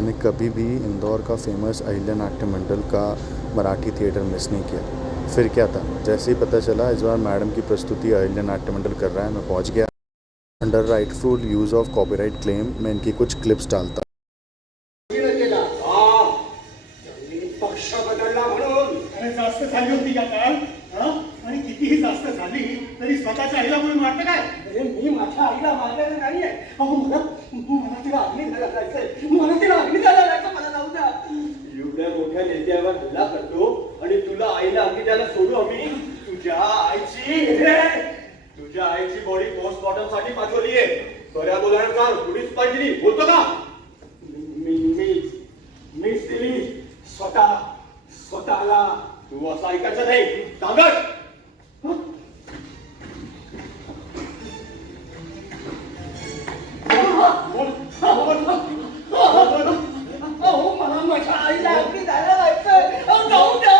मैंने कभी भी इंदौर का फेमस अहिल्या नाट्य मंडल का मराठी थिएटर मिस नहीं किया। फिर क्या था, जैसे ही पता चला इस बार मैडम की प्रस्तुति अहिल्या नाट्य मंडल कर रहा है, मैं पहुंच गया। Under rightful use of copyright claim मैं इनकी कुछ क्लिप्स डालता। पक्ष बदलला म्हणून जास्त झाली होती का काल? आणि कितीही जास्त झाली तरी स्वतःच्या आईला म्हणून वाटतं काय? अरे मी माझ्या आईला मारलेलं नाहीये. अहो मला तिला अग्नी द्यायला जायचंय. मला तिला अग्नी द्यायला जायचं. मला जाऊ द्या. एवढ्या मोठ्या नेत्यावर हल्ला करतो आणि तुला आईला अग्नी द्यायला सोडू आम्ही? तुझ्या आईची बॉडी पोस्टमॉर्टम साठी पाठवली आहे. बऱ्या बोलायला काल पोलीस पाहिजे बोलतो का? मी दिली स्वतःला. तू असं ऐकायचं नाही. तागद मला माझ्या आईला अगदी द्यायला जायचंय. जाऊ द्या.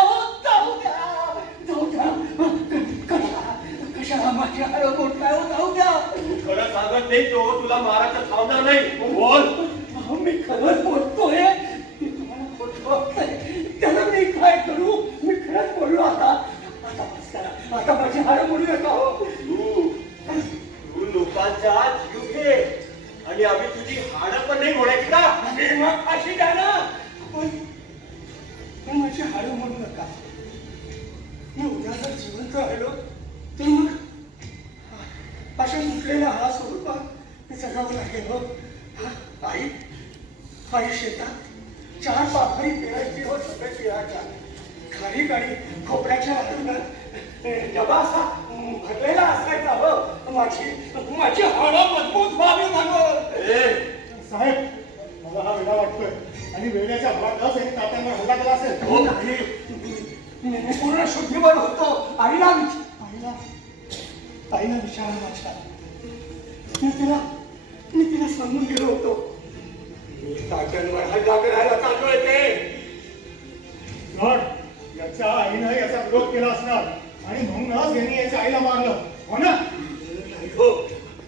कशाला माझ्या आईला बोलताय? जाऊ द्या. खरं सांगत नाही तो तुला मारायचं थांबणार नाही. बोल. मी खरंच बोलतोय. त्याला मी काय करू? मी खरंच बोललो. आता माझी हाड मोडू नका हो. तू लोकांचा जीव घे आणि आम्ही तुझी हाडं पण नाही मोडायची का? मग फाशी द्या ना. पण माझी हाडं मोडू नका. मी उद्या जर जिवंत राहिलो तर मग अशा मुकलेला हा स्वरूपात जगावं लागेल हो. आई शेतात 4 पाखरी पेरायची हो. सगळे पेराच्या खाली गाडी खोपऱ्याच्या डबा असा भरलेला असायचा हो. माझी हाडं मजबूत व्हावी म्हणून. साहेब मला हा वेळा वाटतोय आणि वेळेच्या भरात तात्यांना हल्ला केला असेल. हो नाही, मी पूर्ण शुद्धीवर होतो. आईला विचारा माझ्या. मी तिला सांगून गेलो होतो मी तात्यांवर हल्ला करायला चाललोय ते. याच्या आईनं याचा विरोध केला असणार आणि म्हणूनच यांनी याच्या आईला मारलं हो ना? हो.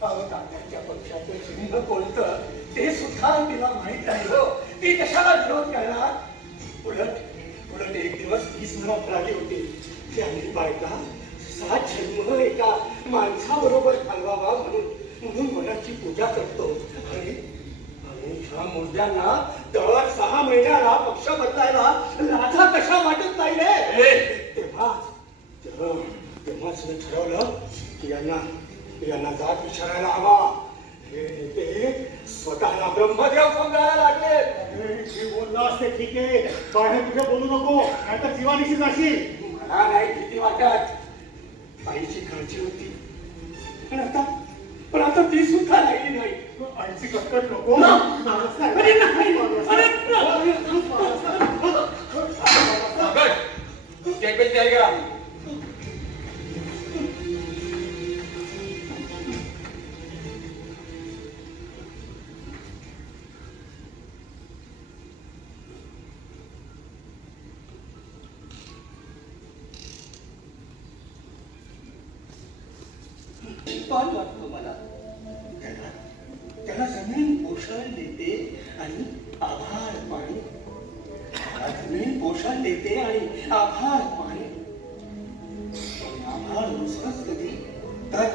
तात्यांच्या पक्षाचं चिन्ह कोणतं ते सुद्धा तिला माहित आहे हो. ती कशाला विरोध करणार? उलट एक दिवस ती स्मरणात राहिली होती. त्यांनी बायका 7 जन्म एका माणसाबरोबर घालवावा म्हणून मनाची पूजा करतो. आणि ह्या मुद्द्यांना दर 6 महिन्याला पक्ष बदलायला लाथा कशा वाटत नाही रे? तेव्हाच मी ठरवलं की यांना जात विचारायला हवा. हे नेते स्वतःला ब्रह्मदेव समजायला लागले. जे बोलला असते ठीक आहे, बाहेर तुझ्या बोलू नको नाहीतर जीवानिशी जाशील. मला नाही भीती वाटत. आईची काळजी होती पण आता ती सुद्धा राहिली नाही. आईची कटकट नको. वाटतो मला. त्याला जमीन पोषण देते आणि आभार पाणी. जमीन पोषण देते आणि आभार पाणी. आभार नसलंच कधी तर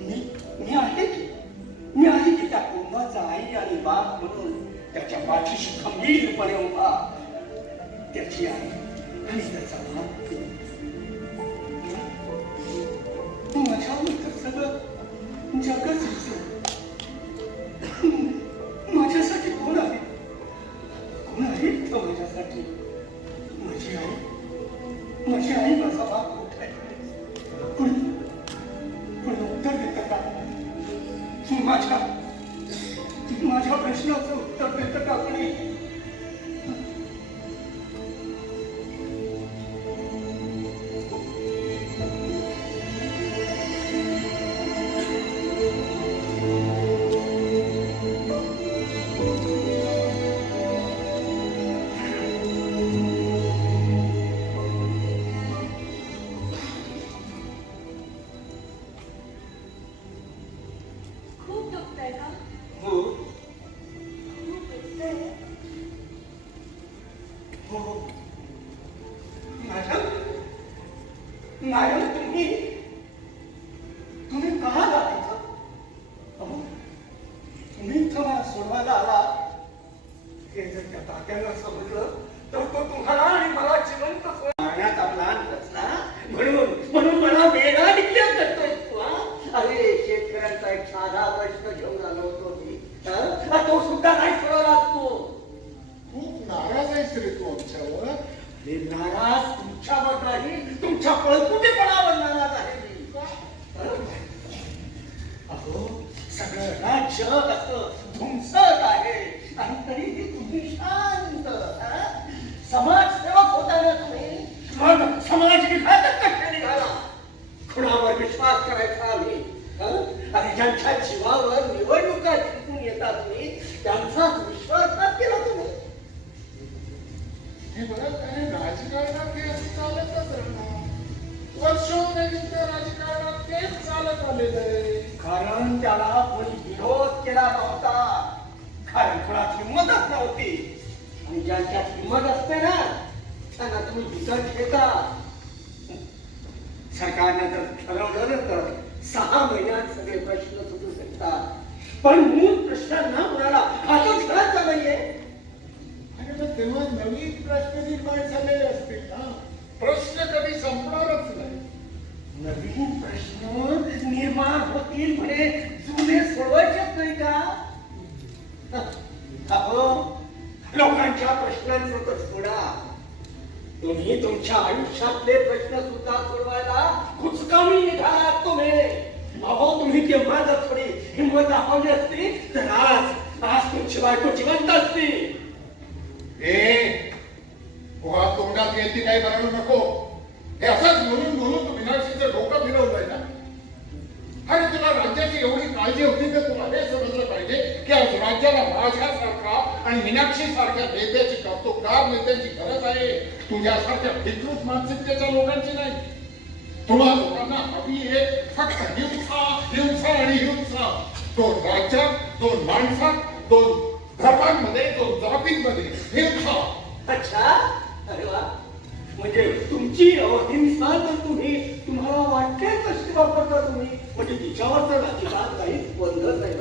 मी आहे की त्या कुंभाचा आई आणि बाप म्हणून त्याच्या पाठीशी खंबीरपणे उभा. त्याची आई आणि त्याचा बाप. माझ्यावर तर सगळं जगच दिसतं. माझ्यासाठी कोण आहे माझ्यासाठी? माझी आई माझा बाप मोठा आहे. पण उत्तर देतं का? माझ्या प्रश्नाचं उत्तर देतं का कोणी? हो मॅडम मॅडम तुम्ही का आला इथं? अहो, तुम्ही इथं मला सोडवायला आला हे जर त्या तात्यांना समजलं तर तो तुम्हाला आणि मला जिवंत मारण्याचा प्लॅन रचला. म्हणून मला वेगळा डिक्लेअर करतोय तू हा? अरे शेतकऱ्यांचा एक साधा प्रश्न घेऊन आलो होतो मी हा? तो सुद्धा नाही सोडवला तू. खूप नाराज आहेस रे तू आमच्यावर. हे नाराज तुमच्यावर नाही तुमच्या पळकुटेपणावर नाराज आहे मी. अहो सगळं राज्य असं धुमसत आहे आणि तरीही तुम्ही शांत हा? समाजसेवक होता ना तुम्ही मग समाज विघातक कशा निघाला? कुणावर विश्वास करायचा आम्ही आणि ज्यांच्या जीवावर निवडणुका जिंकून येतात तुम्ही त्यांचाच विश्वासघात केला तुम्ही. हे बघा त्याने राजकारणात हे असं चालतच राहणार. वर्षोनविरुद्ध राजकारणात तेच चालत आलेलं आहे. कारण त्याला कोणी विरोध केला नव्हता. कारण कुणात हिंमतच नव्हती आणि ज्यांच्यात हिंमत असते ना त्यांना तुम्ही विकत घेता. सरकारने जर ठरवलं तर 6 महिन्यात सगळे प्रश्न सुटू शकतात. पण मूळ प्रश्नांना कुणाला हातच घालायचा नाहीये. आणि मग तेव्हा नवीन प्रश्न निर्माण झालेले असतील ना. प्रश्न कधी संपणारच नाही. नवीन प्रश्न निर्माण होतील म्हणे जुने सोडवायचेच नाही का? अहो लोकांच्या प्रश्नांचं तर सोडा. तुम्ही तुमच्या आयुष्यातले प्रश्न सुद्धा सोडवायला कुचकामी निघालात तुम्ही. अहो तुम्ही तेव्हा जर थोडी हिंमत दाखवली असती तर आज तुमची बायको जिवंत असती. तुला तोंडात येईल ती काही बनवू नको. हे असंच बोलून तू मीनाक्षीचं डोकं फिरवलंय ना. अरे तुला राज्याची एवढी काळजी होती तर तुला हे समजलं पाहिजे की आज राज्याला माझ्यासारखा आणि मीनाक्षी सारख्या नेत्याची कर्तृत्वगार नेत्याची गरज आहे. तुझ्यासारख्या विकृत मानसिकतेच्या लोकांची नाही. तुम्हा लोकांना हवी आहे फक्त हिंसा हिंसा आणि हिंसा. 2 राज्यात 2 माणसात 2 धर्मांमध्ये 2 जातींमध्ये हिंसा. अच्छा अरे वा. म्हणजे तुमची अहिंसा तर तुम्हाला वाटते कशी वापरता तुम्ही. म्हणजे तिच्यावर तर अजिबात काहीच बंधन नाही.